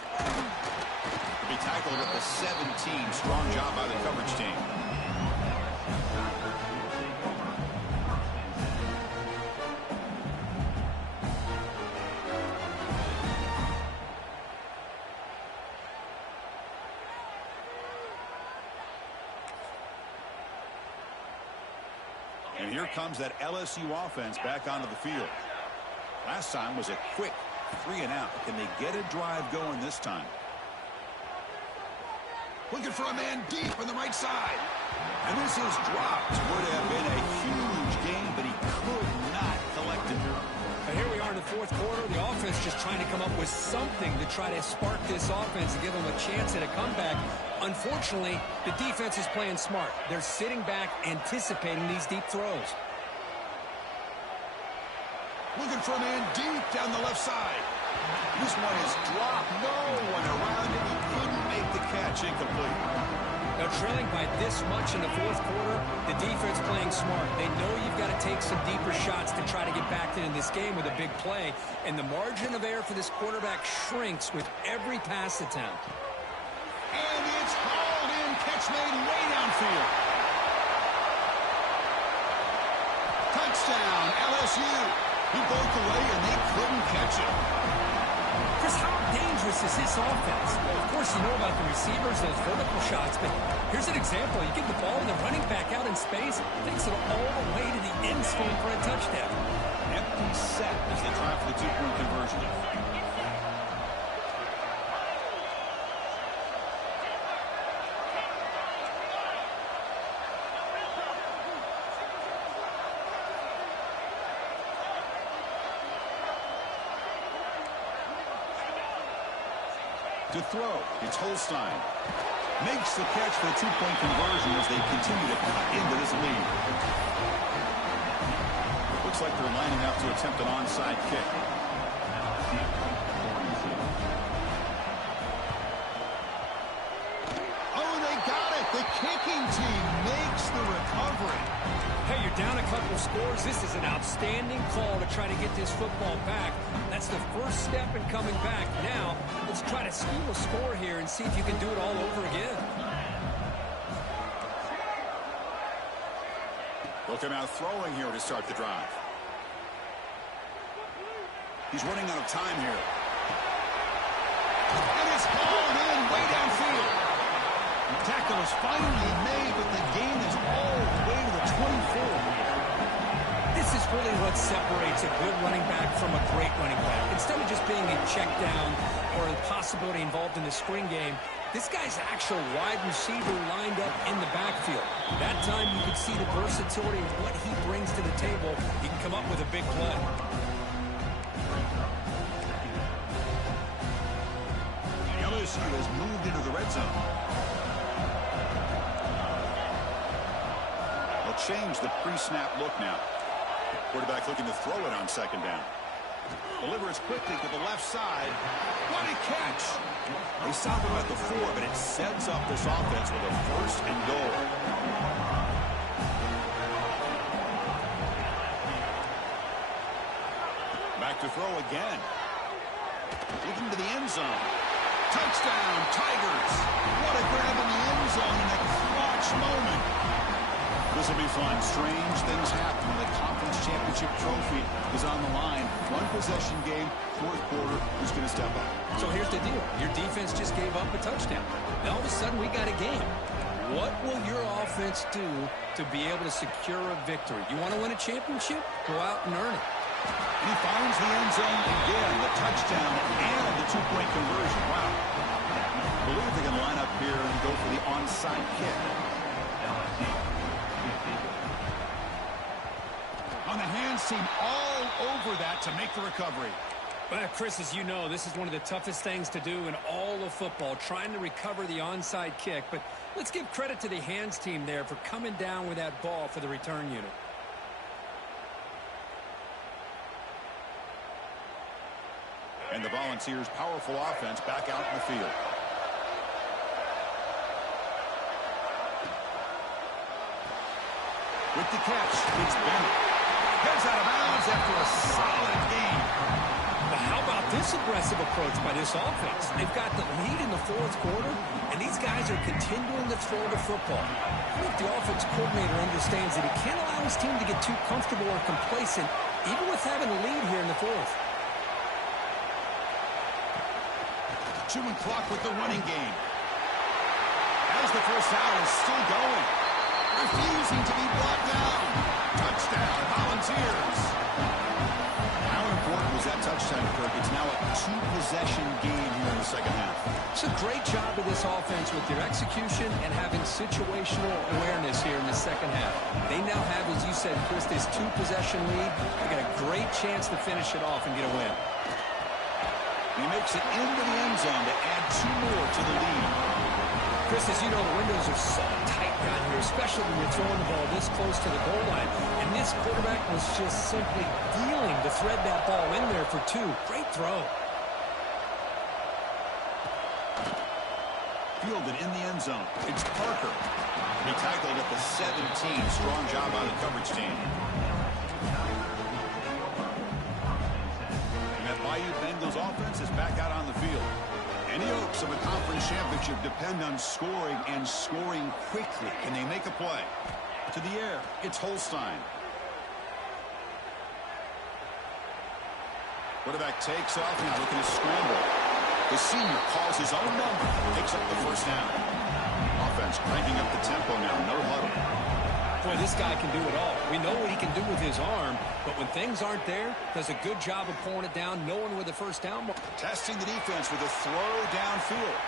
be tackled at the 17. Strong job by the coverage team. And here comes that LSU offense back onto the field. Last time was a quick 3-and-out. Can they get a drive going this time? Looking for a man deep on the right side. And this is dropped. Would have been a huge gain, but he could not collect it. And here we are in the fourth quarter. The offense just trying to come up with something to try to spark this offense and give them a chance at a comeback. Unfortunately, the defense is playing smart. They're sitting back, anticipating these deep throws. Looking for a man deep down the left side. This one is dropped. No one around him. He couldn't make the catch. Incomplete. Now trailing by this much in the fourth quarter, the defense playing smart. They know you've got to take some deeper shots to try to get back into this game with a big play. And the margin of error for this quarterback shrinks with every pass attempt. And it's hauled in. Catch made way downfield. Touchdown, LSU. He broke away, and they couldn't catch him. Chris, how dangerous is this offense? Well, of course, you know about the receivers, those vertical shots, but here's an example. You get the ball and the running back out in space, takes it all the way to the end zone for a touchdown. Empty set as they try for the two-point conversion. To throw, it's Holstein. Makes the catch for the two-point conversion as they continue to cut into this lead. Looks like they're lining up to attempt an onside kick. Oh, they got it. The kicking team makes the recovery. Hey, you're down a couple scores. This is an outstanding call to try to get this football back. That's the first step in coming back. Now, let's try to steal a score here and see if you can do it all over again. Looking out throwing here to start the drive. He's running out of time here. And it's hauled in way downfield. The tackle is finally made, but the gain is all the way to the 24. This is really what separates a good running back from a great running back. Instead of just being a check down or a possibility involved in the screen game, this guy's actual wide receiver lined up in the backfield. That time you could see the versatility of what he brings to the table. He can come up with a big play. LSU has moved into the red zone. They'll change the pre-snap look now. Quarterback looking to throw it on second down. Delivers quickly to the left side. What a catch! They stop him at the 4, but it sets up this offense with a first and goal. Back to throw again. Looking to the end zone. Touchdown, Tigers! What a grab in the end zone in a clutch moment. This will be fun. Strange things happen when the conference championship trophy is on the line. One possession game, fourth quarter. Who's going to step up? So here's the deal. Your defense just gave up a touchdown. Now all of a sudden we got a game. What will your offense do to be able to secure a victory? You want to win a championship? Go out and earn it. He finds the end zone again. The touchdown and the two-point conversion. Wow. I believe they can line up here and go for the onside kick. On the hands team all over that to make the recovery. Well, Chris, as you know, this is one of the toughest things to do in all of football, trying to recover the onside kick. But let's give credit to the hands team there for coming down with that ball for the return unit. And the Volunteers' powerful offense back out in the field. With the catch, it's Bennett. Heads out of bounds after a solid game. Well, how about this aggressive approach by this offense? They've got the lead in the fourth quarter, and these guys are continuing to throw the football. I think the offense coordinator understands that he can't allow his team to get too comfortable or complacent, even with having a lead here in the fourth. Chewing clock with the running game. As the first down is still going. Refusing to be brought down. Touchdown, Volunteers. How important was that touchdown, Kirk? It's now a two-possession game here in the second half. It's a great job of this offense with their execution and having situational awareness here in the second half. They now have, as you said, Chris, this two-possession lead. They got a great chance to finish it off and get a win. He makes it into the end zone to add two more to the lead. Chris, as you know, the windows are so tight down here, especially when you're throwing the ball this close to the goal line. And this quarterback was just simply dealing to thread that ball in there for two. Great throw. Fielded in the end zone. It's Parker. He tackled at the 17. Strong job by the coverage team. And that Bayou Bengals offense is back out on the field. Any hopes of a conference championship depend on scoring and scoring quickly. Can they make a play? To the air, it's Holstein. Quarterback takes off, now looking to scramble. The senior calls his own number, picks up the first down. Offense cranking up the tempo now, no huddle. Boy, this guy can do it all. We know what he can do with his arm, but when things aren't there, does a good job of pulling it down, knowing where the first down. Testing the defense with a throw downfield.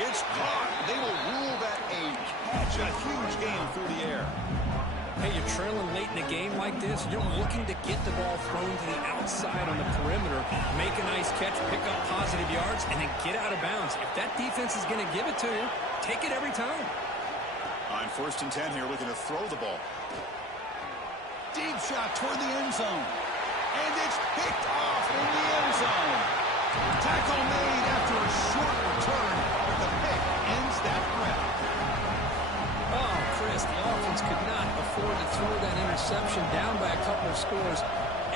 It's caught. They will rule that a catch. A huge gain through the air. Hey, you're trailing late in a game like this. You're looking to get the ball thrown to the outside on the perimeter, make a nice catch, pick up positive yards, and then get out of bounds. If that defense is going to give it to you, take it every time. On 1st and 10 here, looking to throw the ball. Deep shot toward the end zone. And it's picked off in the end zone. Tackle made after a short return, but the pick ends that threat. Oh, Chris, the offense could not afford to throw that interception down by a couple of scores.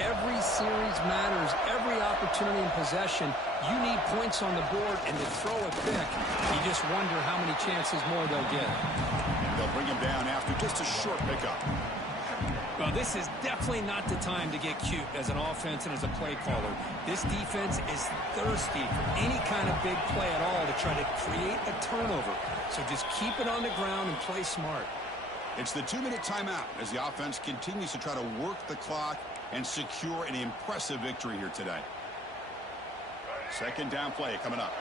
Every series matters. Every opportunity in possession, you need points on the board, and to throw a pick, you just wonder how many chances more they'll get. They'll bring him down after just a short pickup. Well, this is definitely not the time to get cute as an offense and as a play caller. This defense is thirsty for any kind of big play at all to try to create a turnover. So just keep it on the ground and play smart. It's the 2-minute timeout as the offense continues to try to work the clock and secure an impressive victory here today. Second down play coming up.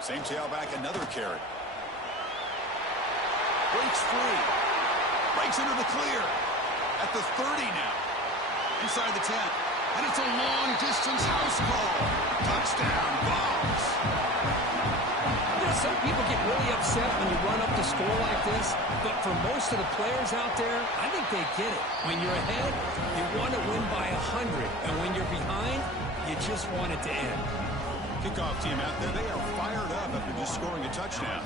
Same tailback, another carry. Breaks free. Breaks into the clear. At the 30 now. Inside the 10. And it's a long-distance house call. Touchdown, Vols. You know, some people get really upset when you run up the score like this, but for most of the players out there, I think they get it. When you're ahead, you want to win by 100, and when you're behind, you just want it to end. Kickoff team out there, they are fired up after just scoring a touchdown.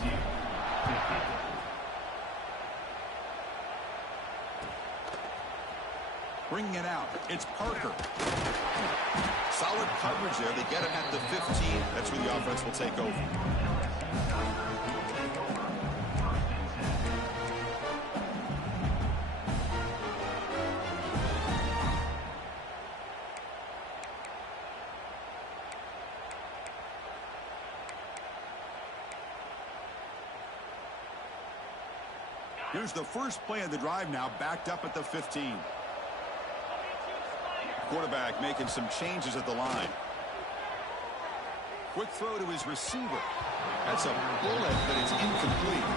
Bringing it out, it's Parker. Solid coverage there. They get him at the 15. That's where the offense will take over. Here's the first play of the drive now, backed up at the 15. Quarterback making some changes at the line. Quick throw to his receiver. That's a bullet, but it's incomplete.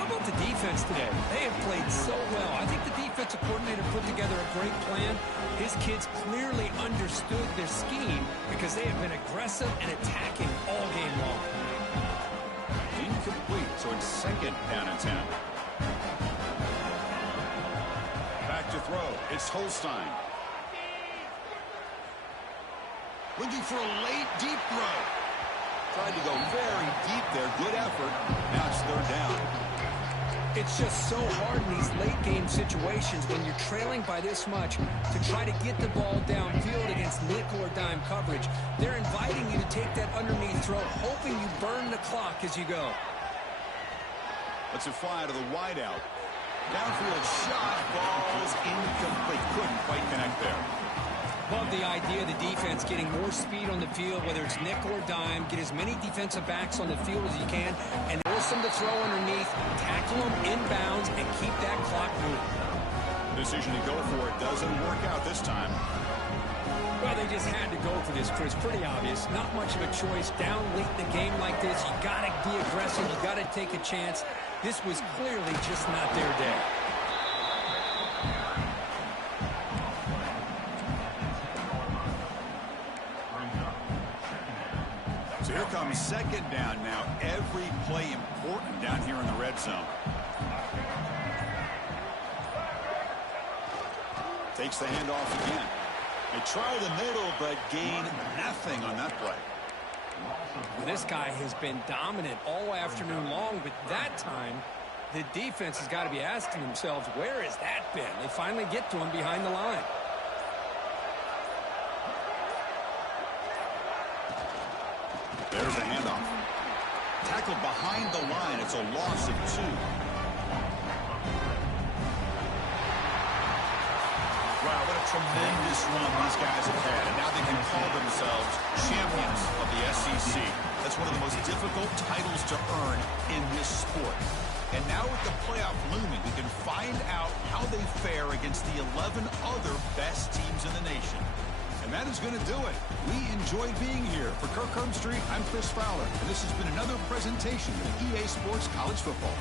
How about the defense today? They have played so well. I think the defensive coordinator put together a great plan. His kids clearly understood their scheme because they have been aggressive and attacking all game long. Incomplete, so it's second down and 10. Back to throw. It's Holstein. Looking for a late, deep throw. tried to go very deep there. Good effort. Now it's third down. It's just so hard in these late-game situations when you're trailing by this much to try to get the ball downfield against nickel or dime coverage. They're inviting you to take that underneath throw, hoping you burn the clock as you go. Let's it fly to the wideout. Downfield shot, falls incomplete. Couldn't quite connect there. Love the idea of the defense getting more speed on the field, whether it's nickel or dime. Get as many defensive backs on the field as you can, and force them to throw underneath, tackle them inbounds, and keep that clock moving. Decision to go for it doesn't work out this time. Well, they just had to go for this, Chris. Pretty obvious. Not much of a choice. Down late in the game like this, you got to be aggressive. You got to take a chance. This was clearly just not their day. So here comes second down now. Every play important down here in the red zone. Takes the handoff again. They try the middle, but gain nothing on that play. This guy has been dominant all afternoon long, but that time, the defense has got to be asking themselves, where has that been? They finally get to him behind the line. There's a handoff. Tackled behind the line. It's a loss of 2. Wow, what a tremendous run these guys have had. And now they can call themselves champions of the SEC. That's one of the most difficult titles to earn in this sport. And now with the playoff looming, we can find out how they fare against the 11 other best teams in the nation. And that is going to do it. We enjoyed being here. For Kirk Herbstreit, I'm Chris Fowler, and this has been another presentation of EA Sports College Football.